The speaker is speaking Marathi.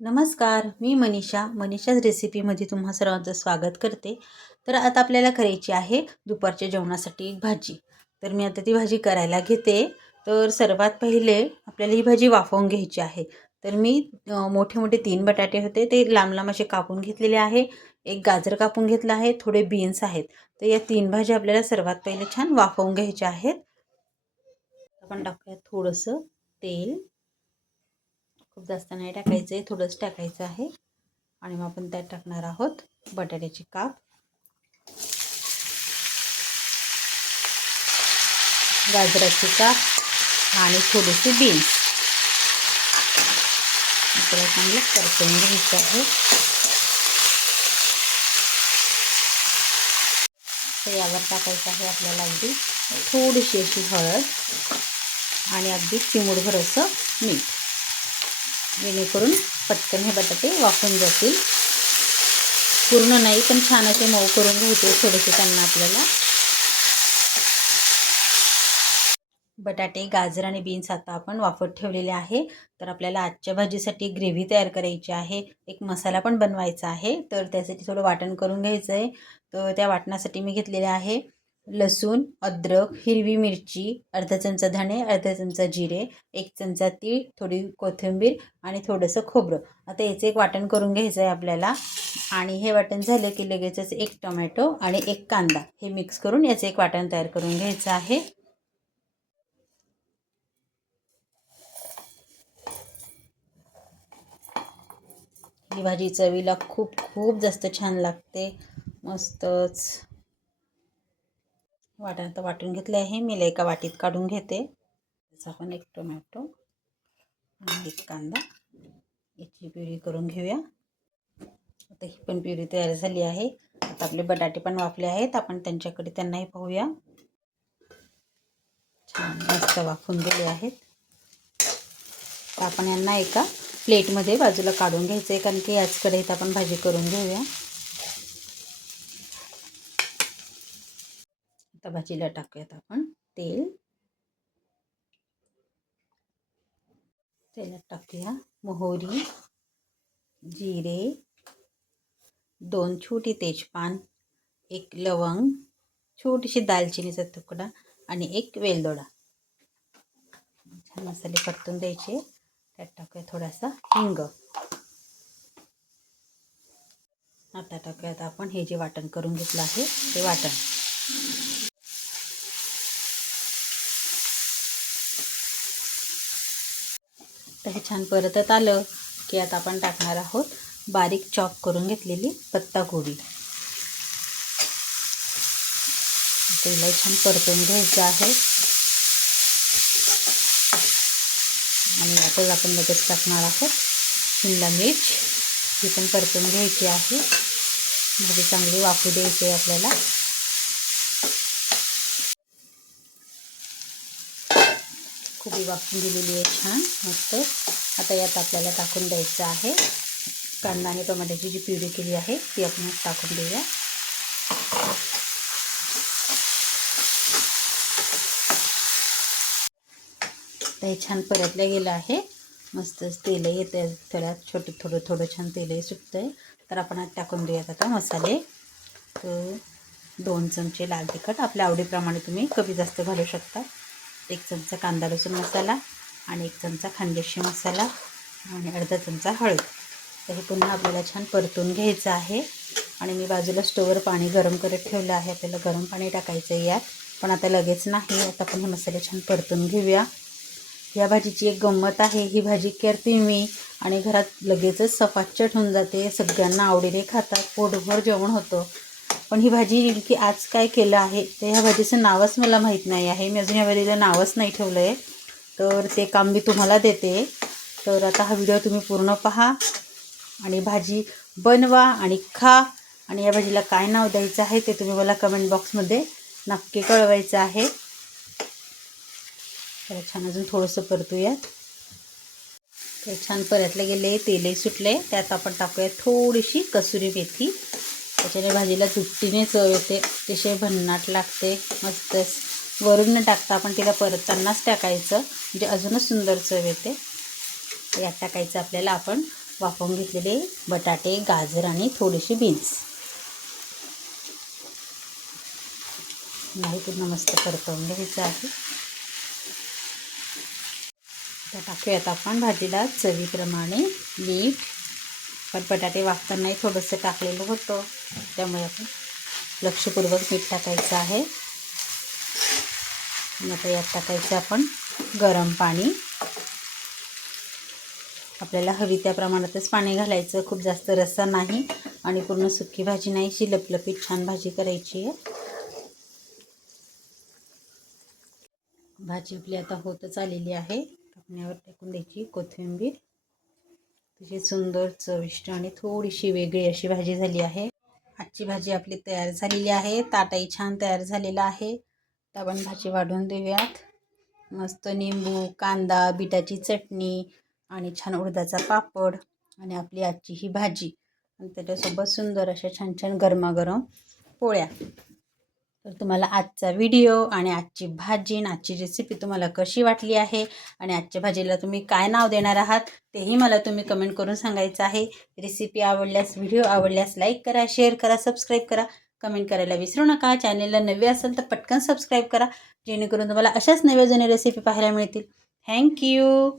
नमस्कार मी मनीषा. मनीषाच रेसिपीमध्ये तुम्हा सर्वांचं स्वागत करते. तर आता आपल्याला करायची आहे दुपारच्या जेवणासाठी एक भाजी. तर मी आता ती भाजी करायला घेते. तर सर्वात पहिले आपल्याला ही भाजी वाफवून घ्यायची आहे. तर मी मोठे मोठे तीन बटाटे होते. ते लांब लांब असे कापून घेतलेले आहे. एक गाजर कापून घेतलं आहे. थोडे बीन्स आहेत. तर या तीन भाज्या आपल्याला सर्वात पहिले छान वाफवून घ्यायच्या आहेत. आपण टाकूयात थोडंसं तेल. खूप जास्त नाही टाकायचं आहे थोडंच टाकायचं आहे. आणि मग आपण त्यात टाकणार आहोत बटाट्याची काप. गाजराची काप आणि थोडीशी बीन्स. आपल्याला चांगलं परतून घ्यायचं आहे. तर यावर टाकायचं आहे आपल्याला अगदी थोडीशी अशी हळद आणि अगदी चिमूटभर असं मीठ. जेणेकरून पटकन हे बटाटे वाफून जातील. पूर्ण नाही पण छान असे मऊ करून घ्यायचे थोडेसे त्यांना आपल्याला. बटाटे गाजर आणि बीन्स आता आपण वाफत ठेवलेले आहे. तर आपल्याला आजच्या भाजीसाठी ग्रेव्ही तयार करायची आहे. एक मसाला पण बनवायचा आहे. तर त्यासाठी थोडं वाटण करून घ्यायचं आहे तर त्या वाटणासाठी मी घेतलेले आहे. लसूण अद्रक हिरवी मिरची अर्धा चमचा धणे अर्धा चमचा जिरे एक चमचा तीळ थोडी कोथिंबीर आणि थोडंसं खोबरं. आता याचं एक वाटण करून घ्यायचं आहे आपल्याला. आणि हे वाटण झालं की लगेचच एक टोमॅटो आणि एक कांदा हे मिक्स करून याचं एक वाटण तयार करून घ्यायचं आहे. ही भाजी चवीला खूप खूप जास्त छान लागते. मस्तच. वाटा तर वाटून घेतले आहे. मी एका वाटीत काढून घेते. त्याचा आपण एक टोमॅटो आणि एक कांदा. याची प्युरी करून घेऊया. आता ही पण प्युरी तयार झाली आहे. आता आपले बटाटे पण वाफले आहेत. आपण त्यांच्याकडे त्यांनाही पाहूया. छान मस्त वाफून गेले आहेत. तर आपण यांना एका प्लेटमध्ये बाजूला काढून घ्यायचं आहे कारण की याच कढईत आपण भाजी करून घेऊया. भाजीला टाकूयात आपण तेल. तेलात टाकूया मोहरी जिरे दोन छोटी तेजपान एक लवंग छोटीशी दालचिनीचा तुकडा आणि एक वेलदोडा. छान मसाले परतून द्यायचे. त्यात टाकूया थोडासा हिंग. आता टाकूयात आपण हे जे वाटण करून घेतलं आहे ते वाटण. तर हे छान परतत आलं की आता आपण टाकणार आहोत बारीक चॉप करून घेतलेली पत्ताकोबी तिला छान परतून घ्यायचं आहे. आणि यातच आपण लगेच टाकणार आहोत शिमला मिर्च. ही पण परतून घ्यायची आहे. म्हणजे चांगली वाफू द्यायची आहे आपल्याला. खूप वाफून दिलेली आहे छान मस्त. आता यात आपल्याला टाकून द्यायचं आहे. कांदा आणि टोमॅटोची जी प्युरी केली आहे ती आपण टाकून देऊया. तर हे छान परतलं गेलं आहे. मस्तच तेलही येते थोड्या छोटं थोडं थोडं छान तेलही सुटतं आहे तर आपण आज टाकून देऊयात आता मसाले. तर दोन चमचे लाल तिखट. आपल्या आवडीप्रमाणे तुम्ही कमी जास्त घालू शकता. एक चमचा कांदा लसूण मसाला आणि एक चमचा खानदेशी मसाला आणि अर्धा चमचा हळद. तर हे पुन्हा आपल्याला छान परतून घ्यायचं आहे. आणि मी बाजूला स्टोवर पाणी गरम करत ठेवलं आहे. आपल्याला गरम पाणी टाकायचं आहे यात. पण आता लगेच नाही. आता आपण हे मसाले छान परतून घेऊया. या भाजीची एक गंमत आहे. ही भाजी करते मी आणि घरात लगेचच सफाचट होऊन जाते. सगळ्यांना आवडीने खातात. पोटभर जेवण होतं. पण ही भाजी की आज काय केलं आहे तर ह्या भाजीचं नावच मला माहीत नाही आहे. मी अजून या भाजीचं नावच नाही ठेवलं आहे तर ते काम मी तुम्हाला देते. तर आता हा व्हिडिओ तुम्ही पूर्ण पहा आणि भाजी बनवा आणि खा. आणि या भाजीला काय नाव द्यायचं आहे ते तुम्ही मला कमेंट बॉक्समध्ये नक्की कळवायचं आहे. तर छान अजून थोडंसं परतूयात. तर छान परतले गेले तेलही सुटले. त्यात आपण टाकूया थोडीशी कसुरी मेथी. त्याच्याने भाजीला झुपटीने चव येते. अतिशय भन्नाट लागते. मस्त. वरून न टाकता आपण तिला परततानाच टाकायचं. म्हणजे अजूनच सुंदर चव येते. यात टाकायचं आपल्याला आपण वाफवून घेतलेले बटाटे गाजर आणि थोडेसे बीन्स. नाही पूर्ण मस्त परतवून घ्यायचं आहे. आता टाकूयात आपण भाजीला चवीप्रमाणे मीठ पण बटाटे वाफतानाही थोडंसं टाकलेलं होतं. त्यामुळे आपण लक्षपूर्वक मीठ टाकायचं आहे. आता यात टाकायचं आपण गरम पाणी. आपल्याला हवी त्या प्रमाणातच पाणी घालायचं. खूप जास्त रस्सा नाही आणि पूर्ण सुकी भाजी नाही अशी लपलपीत छान भाजी करायची आहे. भाजी आपली आता होतच आलेली आहे. टाकण्यावर टाकून द्यायची कोथिंबीर. अतिशय सुंदर चविष्ट आणि थोडीशी वेगळी अशी भाजी झाली आहे. आजची भाजी आपली तयार झालेली आहे. ताटाई छान तयार झालेला आहे. तर आपण भाजी वाढून देऊयात. मस्त निंबू कांदा बिटाची चटणी आणि छान उडदाचा पापड आणि आपली आजची ही भाजी. आणि त्याच्यासोबत सुंदर अशा छान छान गरमागरम पोळ्या. तर तुम्हाला आजचा व्हिडिओ आणि आजची भाजी आणि आजची रेसिपी तुम्हाला कशी वाटली आहे आणि आजच्या भाजीला तुम्ही काय नाव देणार आहात तेही मला तुम्ही कमेंट करून सांगायचं आहे. रेसिपी आवडल्यास व्हिडिओ आवडल्यास लाईक करा शेअर करा सबस्क्राईब करा. कमेंट करायला विसरू नका. चॅनेलला नवे असेल तर पटकन सबस्क्राईब करा जेणेकरून तुम्हाला अशाच नव्या जुन्या रेसिपी पाहायला मिळतील. थँक्यू